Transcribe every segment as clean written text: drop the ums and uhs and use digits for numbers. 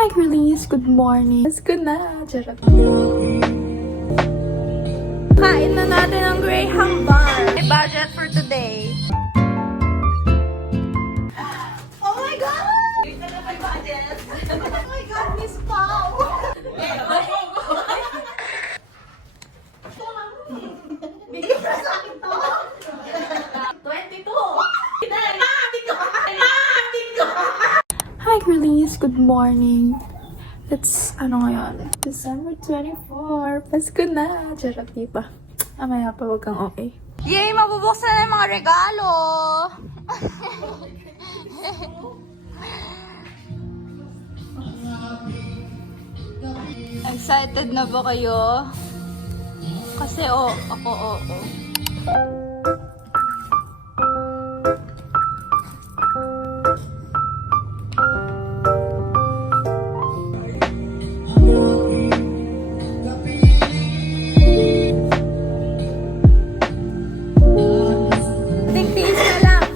Hi, girlies. Good morning. Let's go na. Charot. Kain na natin ang Graham Bar. My budget for today. Oh my God! Ito na my budget. Oh my God, Miss Pao. Bigyan na sa akin to. 22. Hi, girlies. Good morning. It's, ngayon? December 24. Pasko na. Charot, diba? Amaya pa, wag kang okay. Yay! Mabubuksan na yung mga regalo! Excited na ba kayo? Kasi ako. Tigtiis na lang.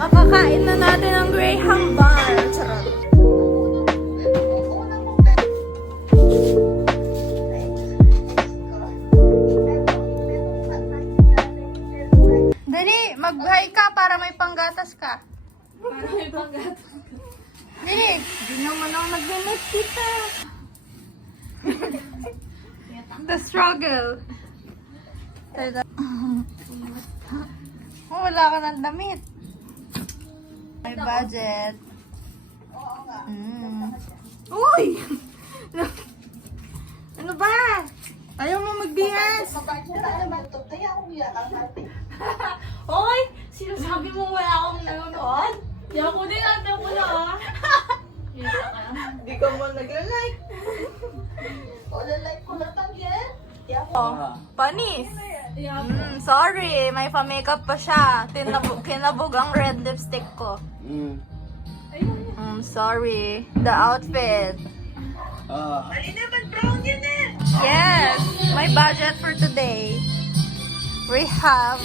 Makakain na natin ang Graham Bar. Charot. Dali, mag-hi ka para may panggatas ka. Para may panggatas ka. Dali. Di naman ako nag-limit kita. The struggle. Oh, wala ka ng damit. May budget. Uy! Ano ba? Ayaw mo mag-DS? Oy! Sinasabi mo wala akong nanonood? Di ako din ate ko na Di ka mo nagla-like. Like ko na tangyan. Panis. Sorry, may pa-makeup pa siya. Kinabog ang red lipstick ko. Sorry. The outfit. Yes, my budget for today. We have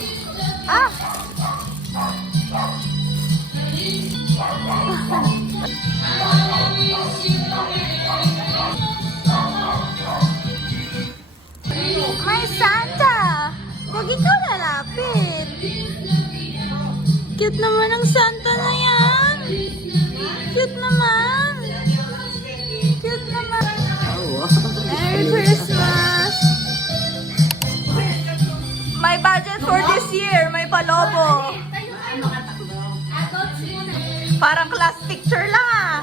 my Santa! Huwag ikaw lalapit. Cute naman ang Santa na yan. Cute naman. Cute naman. Merry Christmas! My budget for this year, may palobo. Parang class picture lang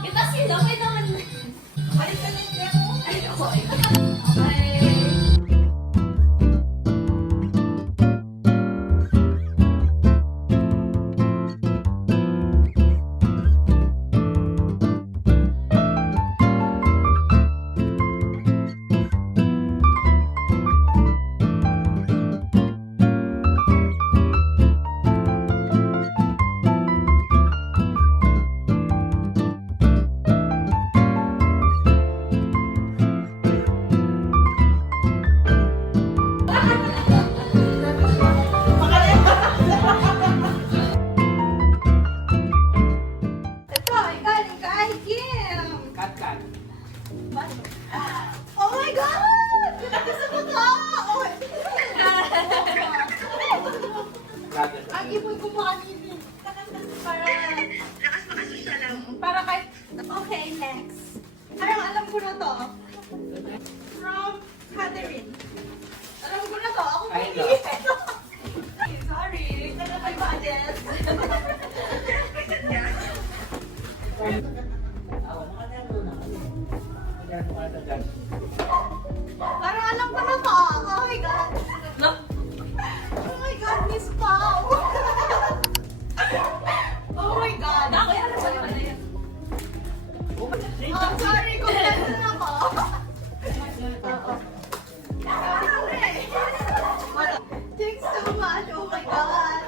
Kita sila, may naman. Oh my God! Gusto mo to? Ang ipon ko pa kanina. Para kahit... Okay, next. Alam ko na to. From Catherine. Alam ko na to. Ako pa Sorry. Ito na may budget. Parang alam ko na to. Oh my God. Oh my God, Miss Pao. Oh my God. Ako yan. Oh, sorry. Kung gano'n ako. Thanks so much. Oh my God.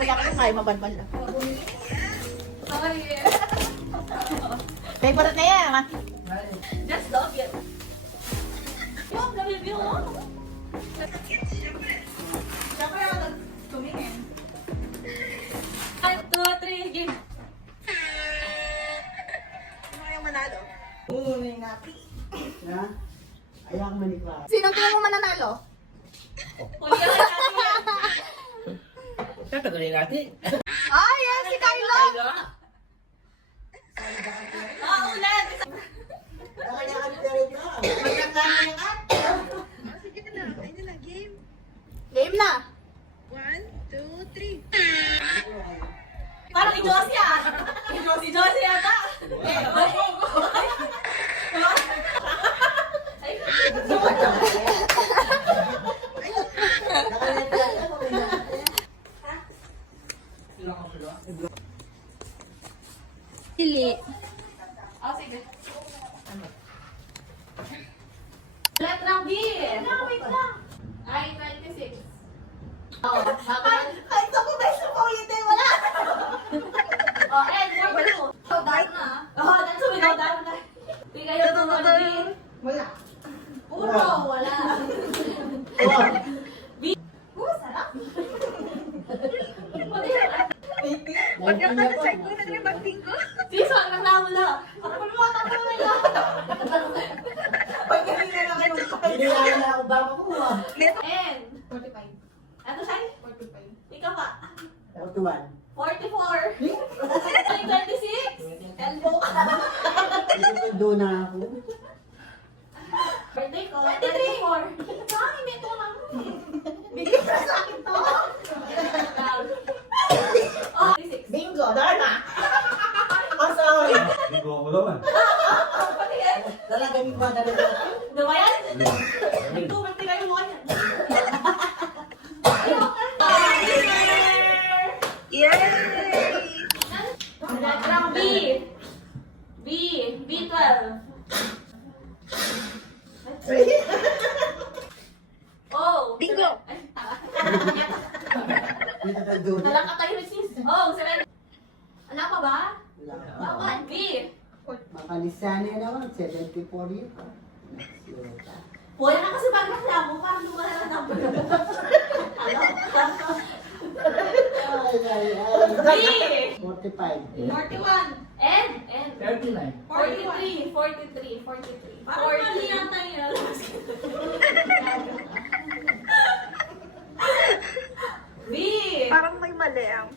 Pagka ko kayo, mabanban lang. Sorry. Favorite na yan, ha? Just love it. Yung na-review mo. Siyempre ako tumingin. Ha? Ayaw manipa. Sino tingin mo mananalo? Kakatuloy natin. Ah, yes, si Kylo! Ulan! Nakalakan ka rin ka. Maganda na yung at. Game na! Parang si Josie ah. Si Josie ata. Nakalakan ka rin. Pili. Oh, sige. Let lang B. Wait lang. Ay, 26. Oh, ay, ito ko ba sa paulitin? Wala. Oh, and 42. Oh, dahil na. Oh, that's what we go down. Bigay yung tuwan B. Wala. Puro, wala. B. Sarap. Huwag ka na sa ito. Siso, ang nakawala. Ako pa naman ako nila. Pagkaling na lang yung Binilaan na ako baka ko ah. And, 45. ano siya? 45. Ikaw pa. 41. 44. 26. Elbow ka. Isundo na ako. Birthday ko. 23. Saan? Hindi ito lang. Bigay ka sa akin to. Oh, 26. Bingo! Dana! Asaw! Bingo ko naman. Talagang iba na rin ako. Diba yan? Nagtubig nila yung mukha niya. Letrang B. B. B12. Oh. Bingo. Dito tayo doon. Nalang ka tayo sis. Oh, 7. Anak pa ba? Wala. Bakit? B. Makalisanay naman, 74 yun. Wala na kasi bagay na mo. Parang lumala na number. Ay, ay, ay. B. 45. 41. N. 39. 43. 43. 43. Parang mali yata yun. B. Parang may mali ang.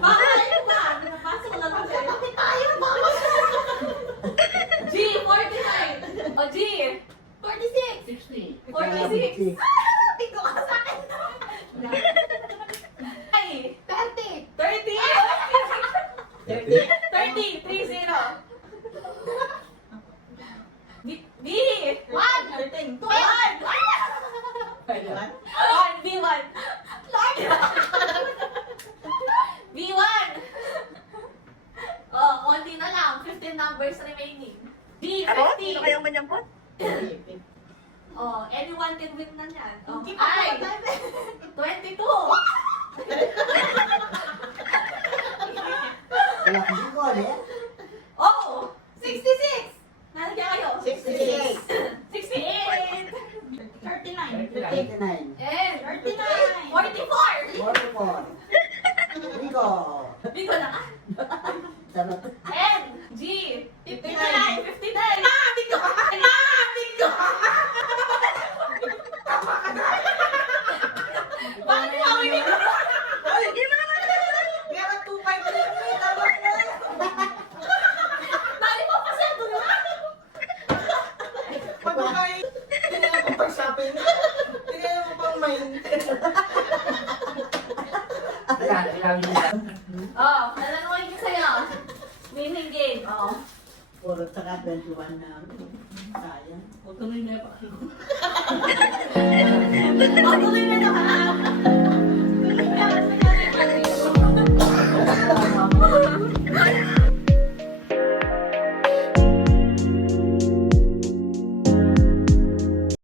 Baka ano ba? Napasok lang ako. Kapit tayo, baka. G, 49. O G, 46. 46. Tingko ka sa akin. Ay, 30. 30. 30. 30. B. B. 1. 1. 1. B1. Lord. B1. Oh, konti na lang. 15 numbers remaining. B, 50. Ano kayang manyampot? Oh, anyone can win na yan. Oh, I, 22. Wala kang bingo, eh? Oh, 66. Nalagyan kayo? 68. 68. 39. 89. And 39. 44. 44. Bingo! Bingo na ka. Sarap. N, G, 59. 59. Ah, bingo ka. Ah, bingo ka. Bakit mo ako bingo? Meron 2-5 na lang. Tawag na. Bali mo pa siya doon. Pag makay, hindi ako pang shopping. Hindi ako pang main. Oh, nalanuhin ko sa'yo. Winning game. Oh. Puro saka 21 na. Sayang. Oh, tuloy